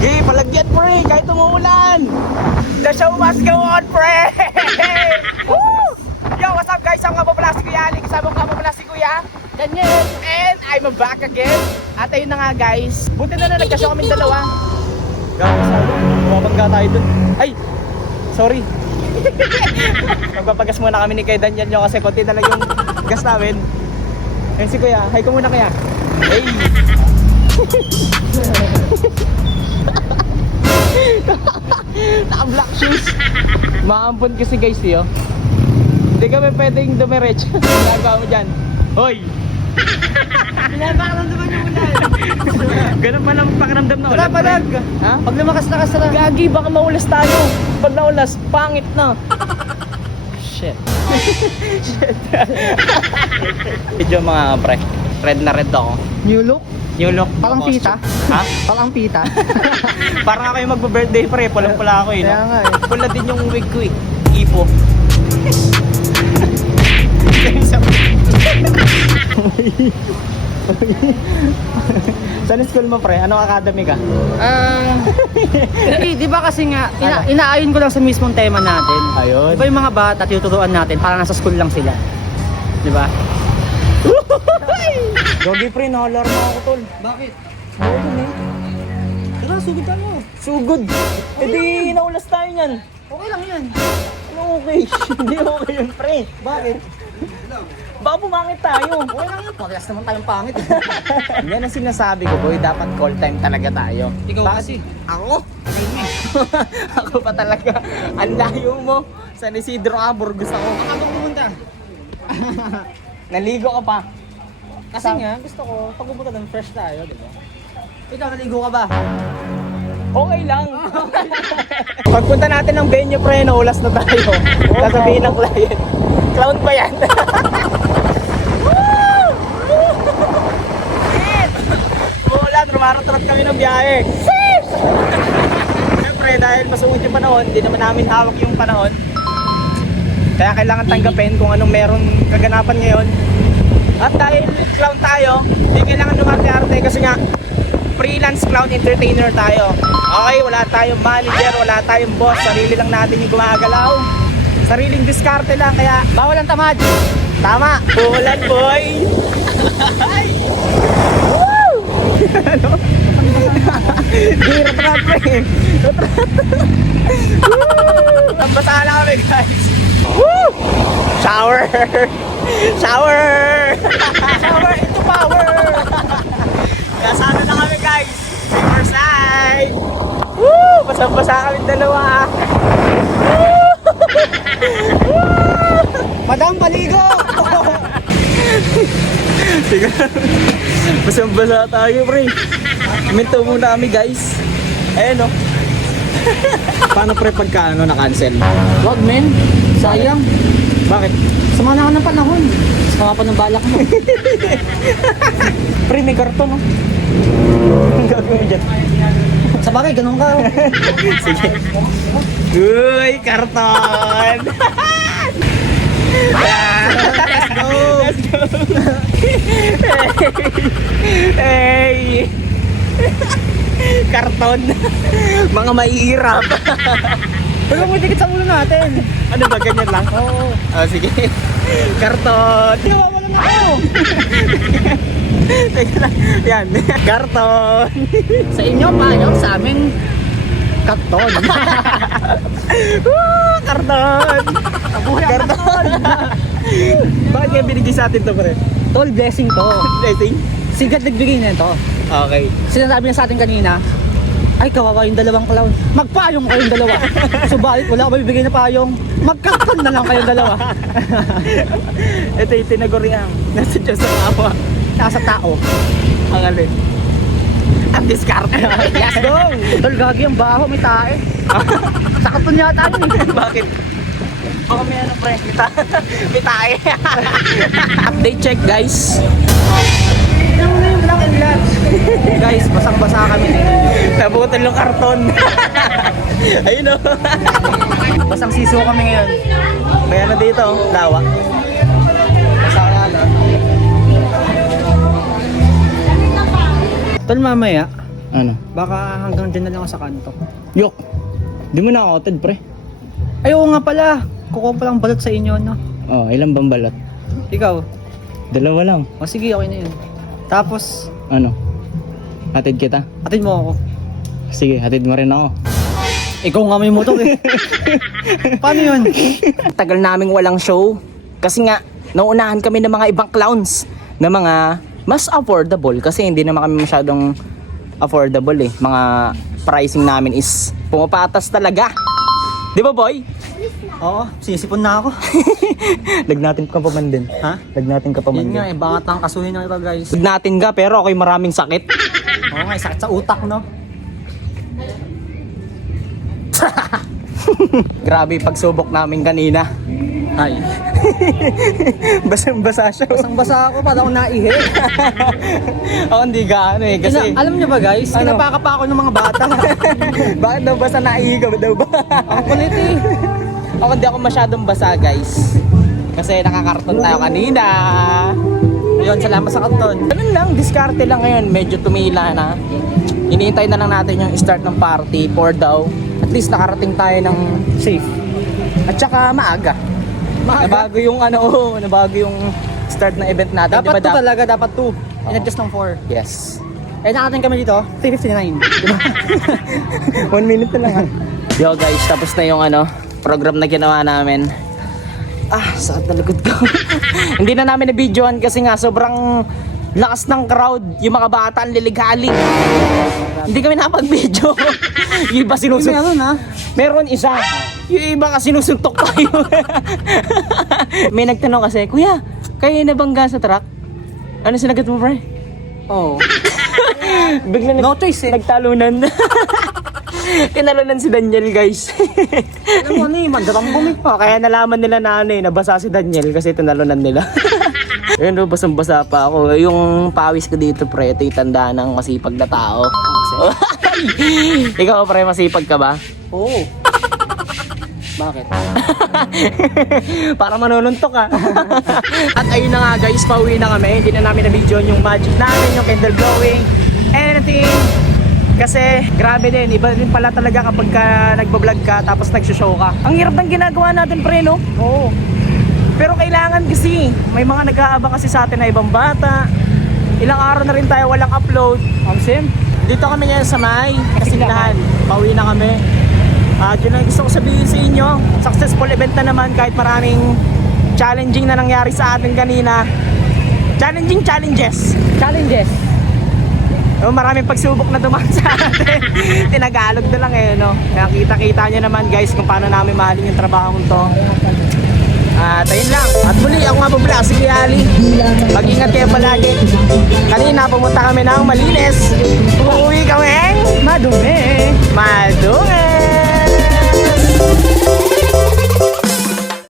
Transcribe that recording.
Hey, palagyan pre, kahit umuulan. The show must go on, pre! Woo! Yo, what's up guys? Ako nga po pala si Kuya Ali. Kasama ko nga po pala si Kuya Daniel. And I'm back again. At ayun na nga guys. Buti na nagkasya kaming dalawa. Gawin sa bumabangga tayo dun. Ay! Sorry. Magpapagas muna kami ni Kuya Daniel nyo kasi konti na lang yung gas namin. Ayun si Kuya. Hi ko muna Kuya. Hey! Naka-black shoes. Maampon kasi guys yo. Hindi kami pwedeng dumiretso. Ginagawa mo dyan. Hoy! Pakiramdaman yung ulan. Ganun pa lang pakiramdam na ulan. Wala pa lang. Ha? Pag lumakas na kasi lang. Gagi, baka maulas tayo. Pag naulas, pangit na. Shit. Shit. Medyo mga pre. Red na red ako. New look? New look. Palang costume. pita? Ha? Palang pita? Parang kayo magbe-birthday pre. Pulang-pula ako eh. Kaya No? nga eh. Pula din yung wig ko eh. Ipo. Saan school mo pre? Anong academy ka? Di ba kasi nga, inaayon ko lang sa mismong tema natin. Ayun. Di ba yung mga bata, tinuturuan natin, para nasa school lang sila. Di ba? Gogi pre, na-alarm ako tol. Bakit? Ayun eh. Tara, sugod tayo. Sugod. E di naulas tayo niyan. Okay lang yan. Ano okay? Hindi okay yun pre. Bakit? Baka bumangit tayo. Okay lang yan. Parehas naman tayong pangit. Yan ang sinasabi ko boy, dapat call time talaga tayo. Ikaw Bakit? kasi. Ako? Ako pa talaga. Ang layo mo. San Isidro ka, Burgos ako. Habang pumunta. Naligo ka pa. Kasi nga, gusto ko, pag pumunta doon, fresh tayo, di ba? Ikaw, naligo ka ba? Okay lang. Pagpunta natin ng venue pre, naulas na tayo. Sasabihin ng client. Clown ba yan? Umuulan, rumarot-rot kami ng biyahe. Siyempre dahil masungod yung panahon, hindi naman namin hawak yung panahon. Kaya kailangan tanggapin kung anong meron kaganapan ngayon. At dahil clown tayo, hindi kailangan lumarte-arte kasi nga freelance clown entertainer tayo. Okay, wala tayong manager, wala tayong boss, sarili lang natin yung gumagalaw. Sariling diskarte lang, kaya Bawal ang tamad. tama, bulan boy! Woo! Ano? Hirap na pre! Nambasa na kami guys! Woo! Shower! Shower! Shower into power! Kasama na kami guys! Riverside! Woo! Basang-basa kami dalawa! Madam, paligo! Sige. Basang-basa tayo pre. Minto muna kami guys. Ayan o. Paano pre pagka na-cancel? Wag men, sayang. Bakit? Sama na ka ng panahon. Sama pa ng balak mo. Pre, may karton no? Ang gagawin mo dyan? Sa bagay, ganun ka. Sige. Uy, karton! Let's go! Let's go! Hey! Karton! Mga mahihirap! Pero may dikit sa ulo natin. Ano ba, ganyan lang? Oo. Oh, sige. Karton! Nawawala na ako. Teka lang. Yan. Karton! Sa inyo, payong, sa amin, karton. Woo! Karton! Karton! Bakit nga binigay sa atin to, pre? Tol, blessing to. Blessing? Sigat nagbigay na ito. Okay. Sinasabi na sa atin kanina, ay kawawa yung dalawang clown. Magpayong kayong dalawa. Subalit wala ko bibigay na payong. Magkarton na lang kayong dalawa. Ito yung tinaguriang. Nasa Diyos ang awa. Nasa tao. Ang alin. Ang diskarte. Let's go! Tol, gagi ang baho, may tae. Sa karton yata yun eh. Bakit? Baka may ano pre, may tae. Update check guys. Ano na yung black and black? Guys, basang-basa kami. Nabutol yung karton. Ayun o. Basang siso kami ngayon. May ano dito, lawa. Basa ka na. Tol, mamaya, Ano? Baka hanggang dyan na lang ako sa kanto. Yok! Di mo na ako outed, pre. Ay, oo nga pala. Kukuha pa lang balot sa inyo, no? Oh, ilang bang balot? Ikaw? 2 lang. O sige, okay na yun. Tapos, Ano? Hatid kita? atid mo ako. Sige, hatid mo rin ako. Ikaw nga may motor eh. Paano yun? Tagal naming walang show. Kasi nga, nauunahan kami ng mga ibang clowns na mga mas affordable. Kasi hindi naman kami masyadong affordable eh. Mga pricing namin is pumapatas talaga. Di ba, boy? Oo, sinisipon na ako. Lagnatin ka pa man din. Ha? Lagnatin ka pa man Yun din. nga eh, baka tang kasuhin na ito guys. Natin ka pero ako'y maraming sakit. Oo nga, sakit sa utak no? Grabe yung pagsubok namin kanina. Ay. Basang-basa siya. Basang basa ako, para ako naihi. Ako hindi gaano eh. Kasi Alam niyo ba guys, Ano? kinapaka pa ako ng mga bata. bakit daw basa naiigaw daw ba? Ang kulit eh. Ako hindi ako masyadong basa guys. Kasi nakakarton tayo kanina. Yun, salamat sa kanton. Ganun lang, diskarte lang ngayon. Medyo tumila na. Iniintay na lang natin yung start ng party for daw. At least nakarating tayo ng safe. At saka maaga. Nabago yung nabago yung start ng event natin. Dapat Di ba, talaga, dapat 2. In-adjust ng 4. Yes. Eh, nakating kami dito, 3:59. Diba? 1 minute na lang ha. Yo guys, tapos na yung program na ginawa namin. Sakit na likod ko. Hindi na namin na-videoan kasi nga sobrang lakas ng crowd. Yung mga bata ang lilighali. Hindi kami nakapag-video. Yung iba sinusuk. Meron ha? Meron isa. Yung iba kasi sinusuntok tayo. May nagtanong kasi, Kuya, kayo nabangga sa truck? Ano sinagot mo, pre? Oo. Bigla No choice eh. nagtalunan. Tinalunan si Daniel, guys. Alam mo ano eh, magdarambong eh. Kaya nalaman nila na nabasa si Daniel kasi tinalunan nila. Ayun, basang-basa pa ako. Yung pawis ko dito, pre, ito yung tanda ng masipag na tao. Ikaw, pre, masipag ka ba? Oo. Bakit? Para manununtok ka. At ayun na nga guys, pauwi na kami. Hindi na namin na-video yung magic namin, yung candle blowing, anything. Kasi grabe din, iba din pala talaga kapag ka nagbablog ka tapos nagsho-show ka. Ang hirap ng ginagawa natin, pre, no? Oo. Pero kailangan kasi, may mga nag-aabang kasi sa atin na ibang bata. Ilang araw na rin tayo walang upload. Sim? Dito kami ngayon sa may Kasintahan. Pauwi na kami. At yun ang gusto ko sabihin sa inyo. Successful event na naman kahit maraming challenging na nangyari sa atin kanina. Challenging challenges. Challenges. Maraming pagsubok na dumaan sa atin. Tinagalog na lang eh, no? Kaya kita-kita nyo naman guys kung paano namin mahalin yung trabahong to. At ayun lang. At muli, ako nga po pala, si Kuya Ali. Mag-ingat kayo palagi. Kanina pumunta kami ng Malines. Uuwi kami. Madumi.